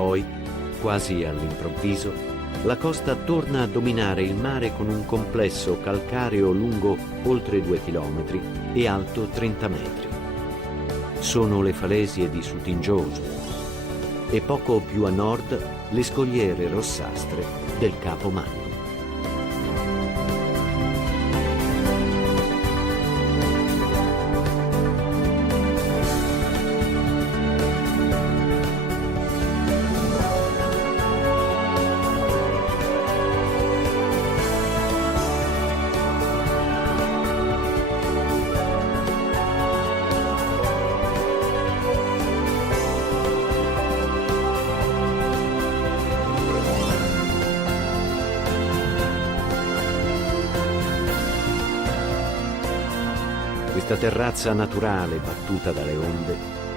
Poi, quasi all'improvviso, la costa torna a dominare il mare con un complesso calcareo lungo oltre 2 chilometri e alto 30 metri. Sono le falesie di Sutingioso e poco più a nord le scogliere rossastre del Capo Magno. Questa terrazza naturale battuta dalle onde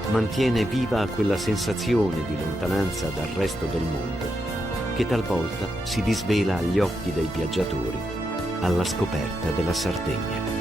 mantiene viva quella sensazione di lontananza dal resto del mondo che talvolta si disvela agli occhi dei viaggiatori alla scoperta della Sardegna.